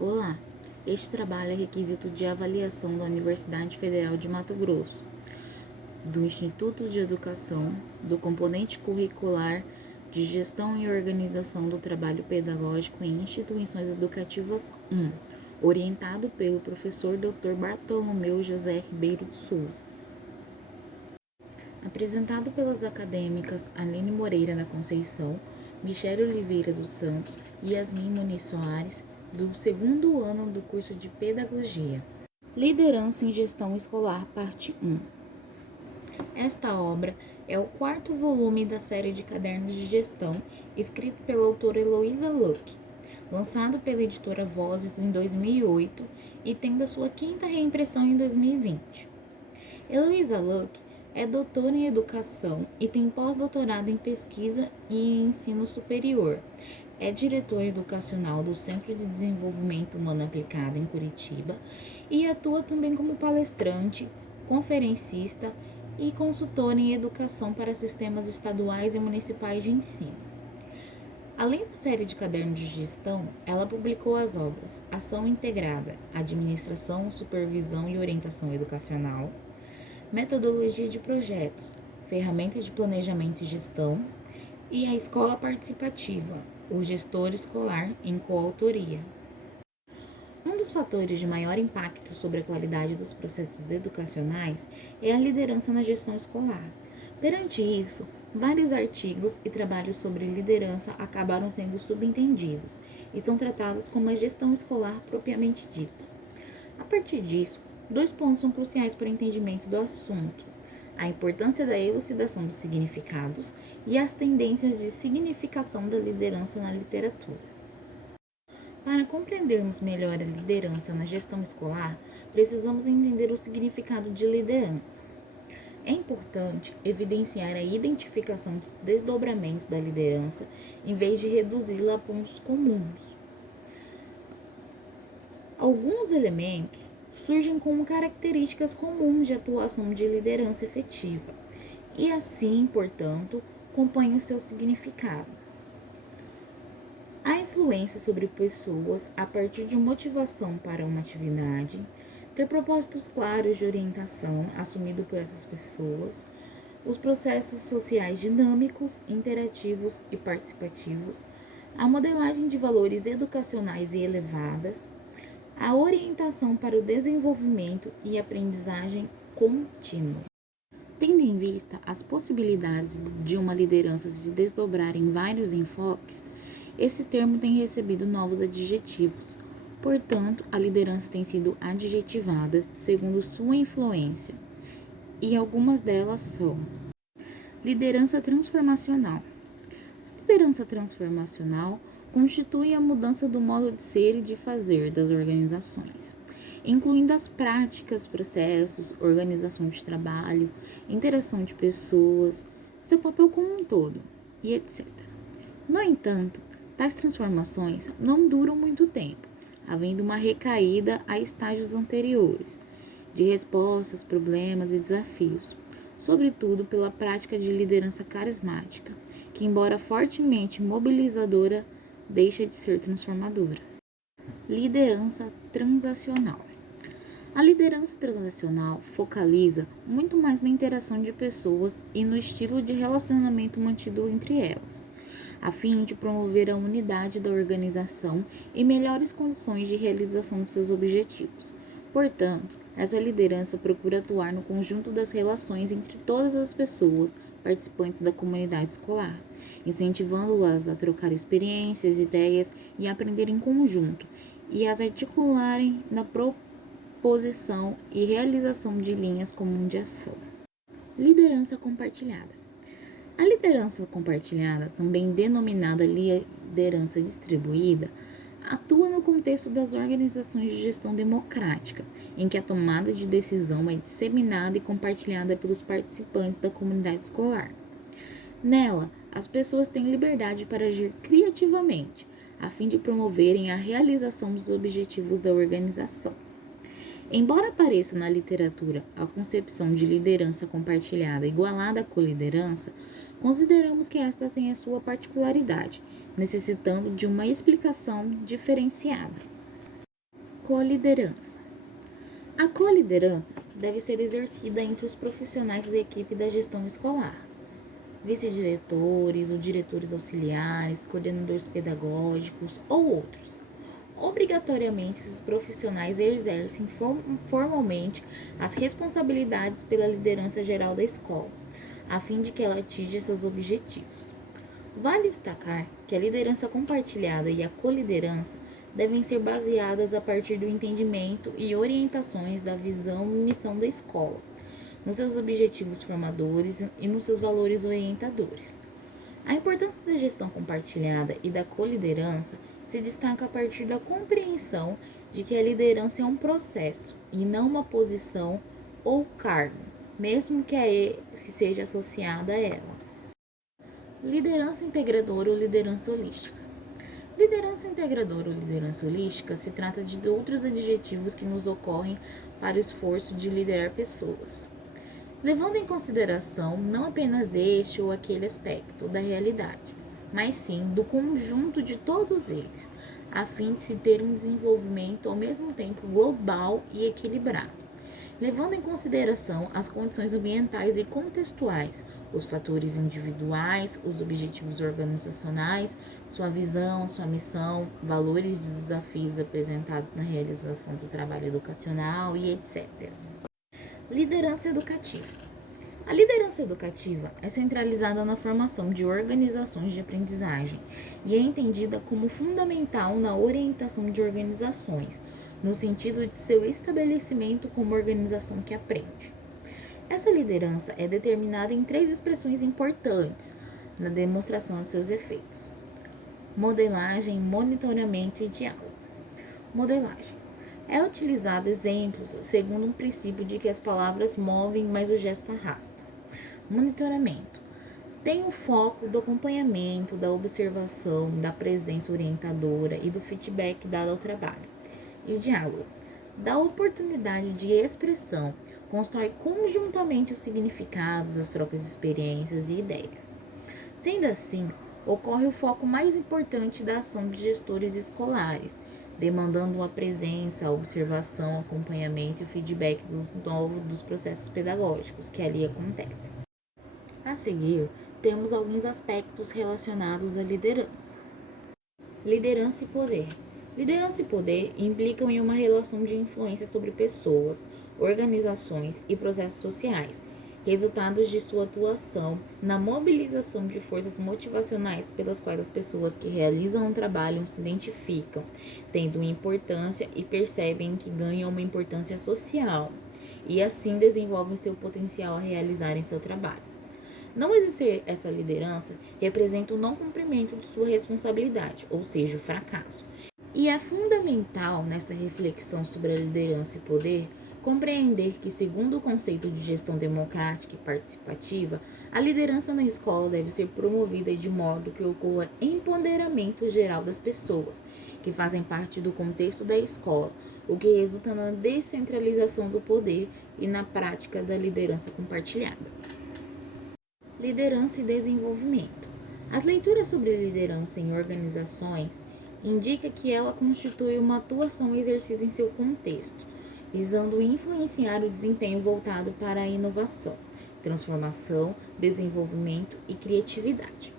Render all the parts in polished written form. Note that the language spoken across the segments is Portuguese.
Olá, este trabalho é requisito de avaliação da Universidade Federal de Mato Grosso, do Instituto de Educação, do componente curricular de Gestão e Organização do Trabalho Pedagógico em Instituições Educativas 1, orientado pelo professor Dr. Bartolomeu José Ribeiro de Souza. Apresentado pelas acadêmicas Aline Moreira da Conceição, Michele Oliveira dos Santos e Yasmin Muniz Soares, do segundo ano do curso de Pedagogia. Liderança em Gestão Escolar, parte 1. Esta obra é o quarto volume da série de cadernos de gestão, escrito pela autora Heloísa Luck, lançado pela editora Vozes em 2008 e tendo a sua quinta reimpressão em 2020. Heloísa Luck é doutora em Educação e tem pós-doutorado em Pesquisa e Ensino Superior. É diretora educacional do Centro de Desenvolvimento Humano Aplicado em Curitiba e atua também como palestrante, conferencista e consultora em educação para sistemas estaduais e municipais de ensino. Além da série de cadernos de gestão, ela publicou as obras Ação Integrada, Administração, Supervisão e Orientação Educacional, Metodologia de Projetos, Ferramentas de Planejamento e Gestão e a Escola Participativa, o Gestor Escolar em coautoria. Um dos fatores de maior impacto sobre a qualidade dos processos educacionais é a liderança na gestão escolar. Perante isso, vários artigos e trabalhos sobre liderança acabaram sendo subentendidos e são tratados como a gestão escolar propriamente dita. A partir disso, 2 pontos são cruciais para o entendimento do assunto: a importância da elucidação dos significados e as tendências de significação da liderança na literatura. Para compreendermos melhor a liderança na gestão escolar, precisamos entender o significado de liderança. É importante evidenciar a identificação dos desdobramentos da liderança em vez de reduzi-la a pontos comuns. Alguns elementos surgem como características comuns de atuação de liderança efetiva e, assim, portanto, compõem o seu significado. A influência sobre pessoas a partir de motivação para uma atividade, ter propósitos claros de orientação assumido por essas pessoas, os processos sociais dinâmicos, interativos e participativos, a modelagem de valores educacionais e elevadas, a orientação para o desenvolvimento e aprendizagem contínua. Tendo em vista as possibilidades de uma liderança se desdobrar em vários enfoques, esse termo tem recebido novos adjetivos. Portanto, a liderança tem sido adjetivada segundo sua influência, e algumas delas são: liderança transformacional. A liderança transformacional constitui a mudança do modo de ser e de fazer das organizações, incluindo as práticas, processos, organização de trabalho, interação de pessoas, seu papel como um todo, e etc. No entanto, tais transformações não duram muito tempo, havendo uma recaída a estágios anteriores, de respostas, problemas e desafios, sobretudo pela prática de liderança carismática, que, embora fortemente mobilizadora, deixa de ser transformadora. Liderança transacional. A liderança transacional focaliza muito mais na interação de pessoas e no estilo de relacionamento mantido entre elas, a fim de promover a unidade da organização e melhores condições de realização de seus objetivos. Portanto, essa liderança procura atuar no conjunto das relações entre todas as pessoas participantes da comunidade escolar, incentivando-as a trocar experiências, ideias e aprender em conjunto, e as articularem na proposição e realização de linhas comuns de ação. Liderança compartilhada. A liderança compartilhada, também denominada liderança distribuída, atua no contexto das organizações de gestão democrática, em que a tomada de decisão é disseminada e compartilhada pelos participantes da comunidade escolar. Nela, as pessoas têm liberdade para agir criativamente, a fim de promoverem a realização dos objetivos da organização. Embora apareça na literatura a concepção de liderança compartilhada igualada à coliderança, consideramos que esta tem a sua particularidade, necessitando de uma explicação diferenciada. Coliderança. A coliderança deve ser exercida entre os profissionais da equipe da gestão escolar, vice-diretores ou diretores auxiliares, coordenadores pedagógicos ou outros. Obrigatoriamente, esses profissionais exercem formalmente as responsabilidades pela liderança geral da escola, a fim de que ela atinja seus objetivos. Vale destacar que a liderança compartilhada e a coliderança devem ser baseadas a partir do entendimento e orientações da visão e missão da escola, nos seus objetivos formadores e nos seus valores orientadores. A importância da gestão compartilhada e da coliderança se destaca a partir da compreensão de que a liderança é um processo e não uma posição ou cargo, mesmo que seja associada a ela. Liderança integradora ou liderança holística. Liderança integradora ou liderança holística se trata de outros adjetivos que nos ocorrem para o esforço de liderar pessoas, levando em consideração não apenas este ou aquele aspecto da realidade, mas sim do conjunto de todos eles, a fim de se ter um desenvolvimento ao mesmo tempo global e equilibrado, levando em consideração as condições ambientais e contextuais, os fatores individuais, os objetivos organizacionais, sua visão, sua missão, valores e desafios apresentados na realização do trabalho educacional e etc. Liderança educativa. A liderança educativa é centralizada na formação de organizações de aprendizagem e é entendida como fundamental na orientação de organizações, no sentido de seu estabelecimento como organização que aprende. Essa liderança é determinada em 3 expressões importantes na demonstração de seus efeitos: modelagem, monitoramento e diálogo. Modelagem. É utilizado exemplos segundo um princípio de que as palavras movem, mas o gesto arrasta. Monitoramento. Tem o foco do acompanhamento, da observação, da presença orientadora e do feedback dado ao trabalho. E diálogo. Dá oportunidade de expressão, constrói conjuntamente os significados, as trocas de experiências e ideias. Sendo assim, ocorre o foco mais importante da ação de gestores escolares, demandando a presença, a observação, o acompanhamento e o feedback dos processos pedagógicos que ali acontecem. A seguir, temos alguns aspectos relacionados à liderança. Liderança e poder. Liderança e poder implicam em uma relação de influência sobre pessoas, organizações e processos sociais, resultados de sua atuação na mobilização de forças motivacionais pelas quais as pessoas que realizam um trabalho se identificam, tendo importância e percebem que ganham uma importância social, e assim desenvolvem seu potencial a realizarem seu trabalho. Não exercer essa liderança representa o não cumprimento de sua responsabilidade, ou seja, o fracasso. E é fundamental, nesta reflexão sobre a liderança e poder, compreender que, segundo o conceito de gestão democrática e participativa, a liderança na escola deve ser promovida de modo que ocorra empoderamento geral das pessoas que fazem parte do contexto da escola, o que resulta na descentralização do poder e na prática da liderança compartilhada. Liderança e desenvolvimento. As leituras sobre liderança em organizações indicam que ela constitui uma atuação exercida em seu contexto, visando influenciar o desempenho voltado para a inovação, transformação, desenvolvimento e criatividade.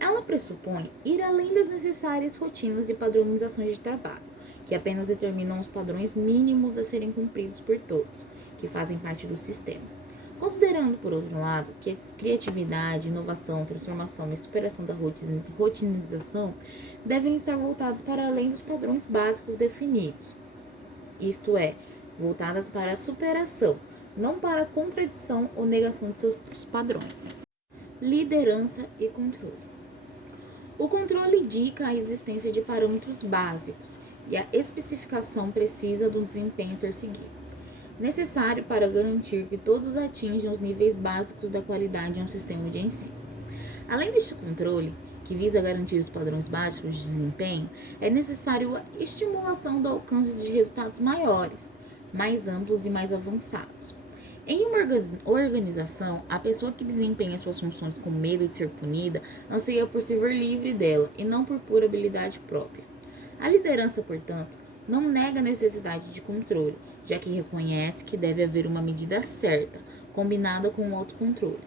Ela pressupõe ir além das necessárias rotinas e padronizações de trabalho, que apenas determinam os padrões mínimos a serem cumpridos por todos, que fazem parte do sistema. Considerando, por outro lado, que criatividade, inovação, transformação e superação da rotinização devem estar voltados para além dos padrões básicos definidos, isto é, voltadas para a superação, não para a contradição ou negação de seus padrões. Liderança e controle. O controle indica a existência de parâmetros básicos e a especificação precisa do desempenho a ser seguido, necessário para garantir que todos atinjam os níveis básicos da qualidade em um sistema de ensino. Além deste controle, que visa garantir os padrões básicos de desempenho, é necessário a estimulação do alcance de resultados maiores, mais amplos e mais avançados. Em uma organização, a pessoa que desempenha suas funções com medo de ser punida anseia por se ver livre dela e não por pura habilidade própria. A liderança, portanto, não nega a necessidade de controle, já que reconhece que deve haver uma medida certa, combinada com o autocontrole.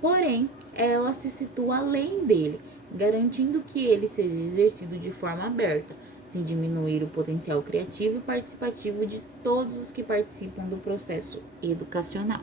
Porém, ela se situa além dele, garantindo que ele seja exercido de forma aberta, sem diminuir o potencial criativo e participativo de todos os que participam do processo educacional.